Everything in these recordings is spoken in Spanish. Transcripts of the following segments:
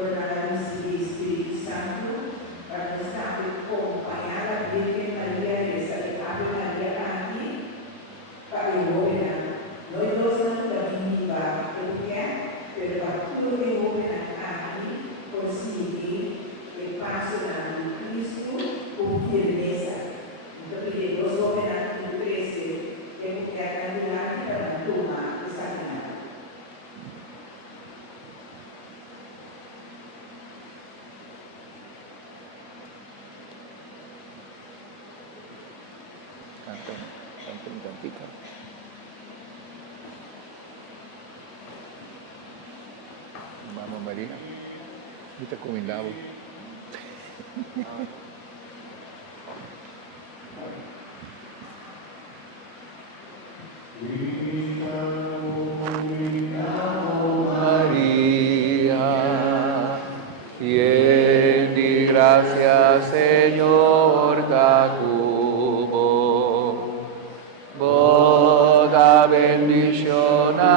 ordenarnos de Espíritu Santo, para nos acompañar a la Virgen María y esa Ave María aquí, para que no hay dos también va pero para todo que aquí, conseguir el paso de Cristo con firmeza. Entonces, los jóvenes crece, que a caminar para tomar esa caminata. Un tantito. Vamos, Marina. Viste combinado. María, tieni gracia, Señor, da cubo, boda bendiciona,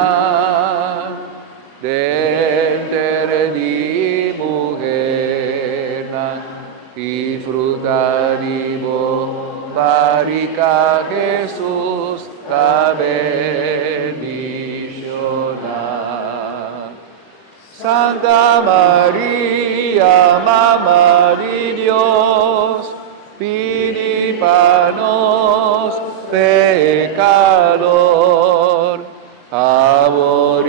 dentere di mujer, y fruta di barica Jesús, la bendicionar. Santa María, Mamá de Dios, pidi para nos pecador, ahora